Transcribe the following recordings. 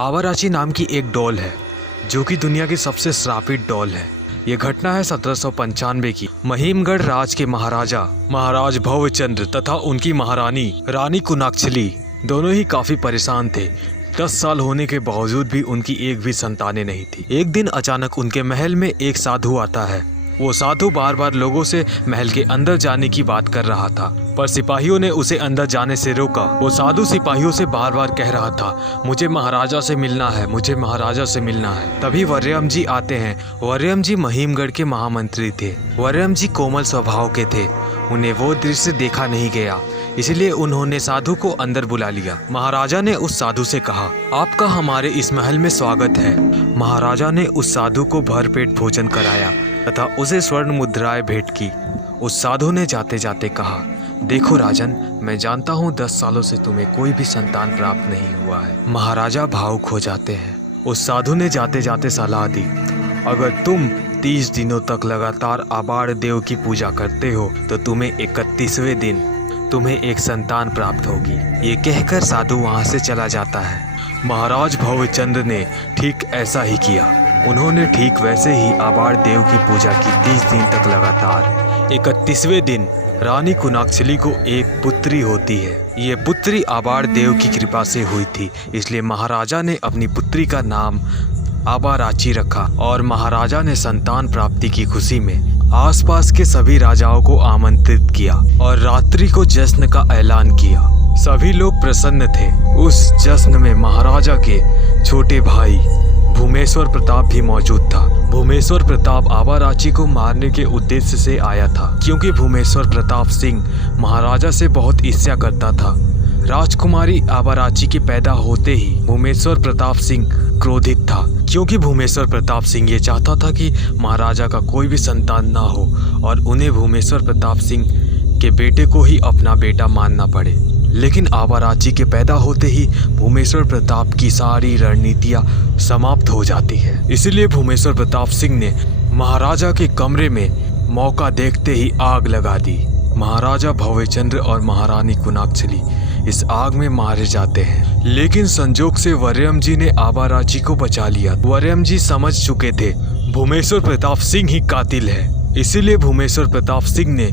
आवाराची नाम की एक डॉल है जो कि दुनिया की सबसे श्रापित डॉल है। ये घटना है 1795 की। महिमगढ़ राज के महाराज भवचंद्र तथा उनकी महारानी रानी कुनाक्छली दोनों ही काफी परेशान थे। 10 साल होने के बावजूद भी उनकी एक भी संतानें नहीं थी। एक दिन अचानक उनके महल में एक साधु आता है। वो साधु बार बार लोगों से महल के अंदर जाने की बात कर रहा था, पर सिपाहियों ने उसे अंदर जाने से रोका। वो साधु सिपाहियों से बार बार कह रहा था, मुझे महाराजा से मिलना है, मुझे महाराजा से मिलना है। तभी वर्यम जी आते हैं। वर्यम जी महिमगढ़ के महामंत्री थे। वर्यम जी कोमल स्वभाव के थे। उन्हें वो दृश्य देखा नहीं गया, इसलिए उन्होंने साधु को अंदर बुला लिया। महाराजा ने उस साधु से कहा, आपका हमारे इस महल में स्वागत है। महाराजा ने उस साधु को भरपेट भोजन कराया तथा उसे स्वर्ण मुद्राएं भेंट की। उस साधु ने जाते जाते कहा, देखो राजन, मैं जानता हूँ 10 सालों से तुम्हें कोई भी संतान प्राप्त नहीं हुआ है। महाराजा भावुक हो जाते हैं। उस साधु ने जाते जाते सलाह दी, अगर तुम 30 दिनों तक लगातार आबाड़ देव की पूजा करते हो तो तुम्हें 31वें दिन तुम्हें एक संतान प्राप्त होगी। ये कहकर साधु वहाँ से चला जाता है। महाराज भवचंद्र ने ठीक ऐसा ही किया। उन्होंने ठीक वैसे ही आबाड़ देव की पूजा की 30 दिन तक लगातार। 31वें दिन रानी कुनाक्छली को एक पुत्री होती है। ये पुत्री आबाड़ देव की कृपा से हुई थी, इसलिए महाराजा ने अपनी पुत्री का नाम आबाराची रखा और महाराजा ने संतान प्राप्ति की खुशी में आसपास के सभी राजाओं को आमंत्रित किया और रात्रि को जश्न का ऐलान किया। सभी लोग प्रसन्न थे। उस जश्न में महाराजा के छोटे भाई भूमेश्वर प्रताप भी मौजूद था। भूमेश्वर प्रताप आबाराची को मारने के उद्देश्य से आया था, क्योंकि भूमेश्वर प्रताप सिंह महाराजा से बहुत ईर्ष्या करता था। राजकुमारी आबाराची के पैदा होते ही भूमेश्वर प्रताप सिंह क्रोधित था, क्योंकि भूमेश्वर प्रताप सिंह ये चाहता था कि महाराजा का कोई भी संतान ना हो और उन्हें भूमेश्वर प्रताप सिंह के बेटे को ही अपना बेटा मानना पड़े। लेकिन आबाराची के पैदा होते ही भूमेश्वर प्रताप की सारी रणनीतियां समाप्त हो जाती है। इसलिए भूमेश्वर प्रताप सिंह ने महाराजा के कमरे में मौका देखते ही आग लगा दी। महाराजा भवचंद्र और महारानी कुनाक्छली इस आग में मारे जाते हैं, लेकिन संजोग से वर्यम जी ने आबाराची को बचा लिया। वर्यम जी समझ चुके थे भूमेश्वर प्रताप सिंह ही कातिल है, इसीलिए भूमेश्वर प्रताप सिंह ने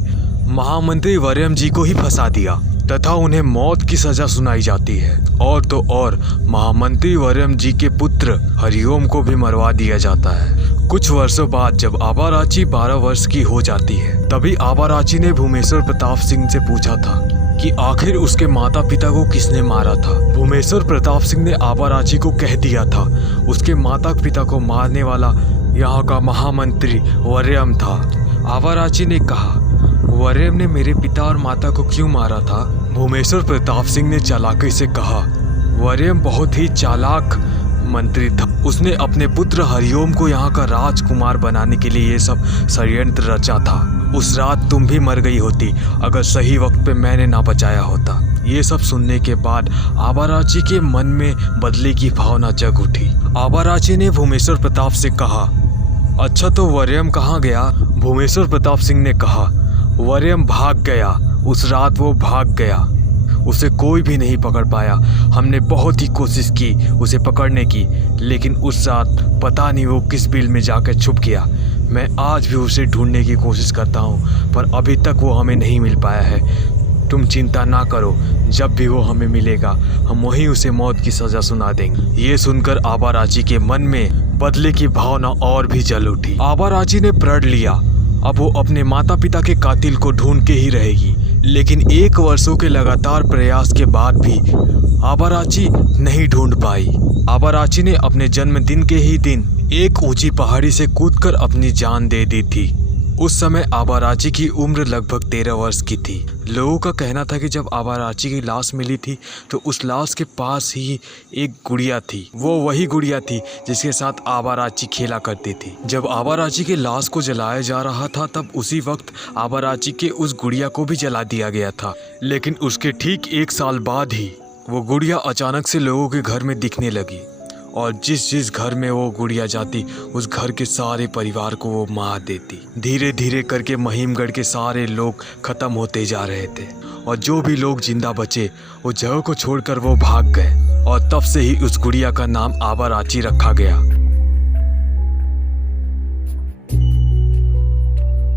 महामंत्री वर्यम जी को ही फंसा दिया तथा उन्हें मौत की सजा सुनाई जाती है। और तो और महामंत्री वर्यम जी के पुत्र हरिओम को भी मरवा दिया जाता है। कुछ वर्षों बाद जब आबाराची 12 वर्ष की हो जाती है, तभी आबाराची ने भूमेश्वर प्रताप सिंह से पूछा था कि आखिर उसके माता पिता को किसने मारा था। भूमेश्वर प्रताप सिंह ने आबाराची को कह दिया था उसके माता पिता को मारने वाला यहाँ का महामंत्री वर्यम था। आबाराची ने कहा, वर्यम ने मेरे पिता और माता को क्यों मारा था? भूमेश्वर प्रताप सिंह ने चालाकी से कहा, वर्यम बहुत ही चालाक मंत्री था। उसने अपने पुत्र हरिओम को यहाँ का राजकुमार बनाने के लिए ये सब षड्यंत्र रचा था। उस रात तुम भी मर गई होती अगर सही वक्त पे मैंने ना बचाया होता। ये सब सुनने के बाद आबाराची के मन में बदले की भावना जग उठी। आबाराची ने भूमेश्वर प्रताप से कहा, अच्छा तो वर्यम कहाँ गया? भूमेश्वर प्रताप सिंह ने कहा, वर्यम भाग गया। उस रात वो भाग गया, उसे कोई भी नहीं पकड़ पाया। हमने बहुत ही कोशिश की उसे पकड़ने की, लेकिन उस रात पता नहीं वो किस बिल में जाकर छुप गया। मैं आज भी उसे ढूंढने की कोशिश करता हूँ, पर अभी तक वो हमें नहीं मिल पाया है। तुम चिंता ना करो, जब भी वो हमें मिलेगा हम वहीं उसे मौत की सजा सुना देंगे। ये सुनकर आबाराची के मन में बदले की भावना और भी जल उठी। आबाराची ने प्रण लिया अब वो अपने माता पिता के कातिल को ढूंढ के ही रहेगी। लेकिन 1 वर्षों के लगातार प्रयास के बाद भी आबाराची नहीं ढूंढ पाई। आबाराची ने अपने जन्मदिन के ही दिन एक ऊंची पहाड़ी से कूदकर अपनी जान दे दी थी। उस समय आबाराची की उम्र लगभग 13 वर्ष की थी। लोगों का कहना था कि जब आबाराची की लाश मिली थी तो उस लाश के पास ही एक गुड़िया थी। वो वही गुड़िया थी जिसके साथ आबाराची खेला करती थी। जब आबाराची के लाश को जलाया जा रहा था तब उसी वक्त आबाराची के उस गुड़िया को भी जला दिया गया था। लेकिन उसके ठीक 1 साल बाद ही वो गुड़िया अचानक से लोगों के घर में दिखने लगी। और जिस जिस घर में वो गुड़िया जाती उस घर के सारे परिवार को वो मार देती। धीरे धीरे करके महिमगढ़ के सारे लोग खत्म होते जा रहे थे और जो भी लोग जिंदा बचे वो जगह को छोड़कर वो भाग गए और तब से ही उस गुड़िया का नाम आबाराची रखा गया।